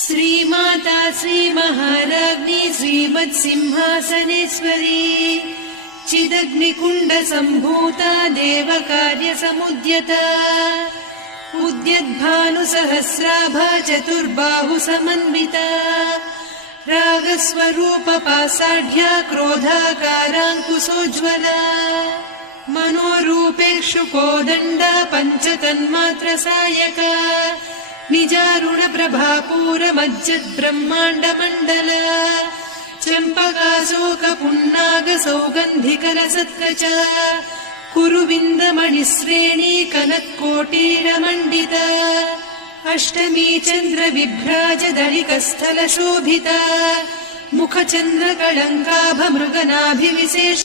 श्रीमाता श्रीमहाराज्ञी श्रीमत्सिंहासनेश्वरी चिदग्निकुण्ड सम्भूता देवकार्यसमुद्यता उद्यद्भानुसहस्राभा चतुर्बाहु समन्विता रागस्वरूपपासाढ्या क्रोधाकाराङ्कुशोज्ज्वला मनोरूपेक्षु कोदण्डा पञ्चतन्मात्रसायका निजारुणप्रभापूरमज्जद्ब्रह्माण्डमण्डला चम्पकाशोकपुन्नागसौगन्धिकलसत्कचा कुरुविन्दमणिश्रेणी कनत्कोटीरमण्डिता अष्टमी चन्द्रविभ्राजदलिकस्थलशोभिता मुखचन्द्रकळङ्काभमृगनाभिविशेष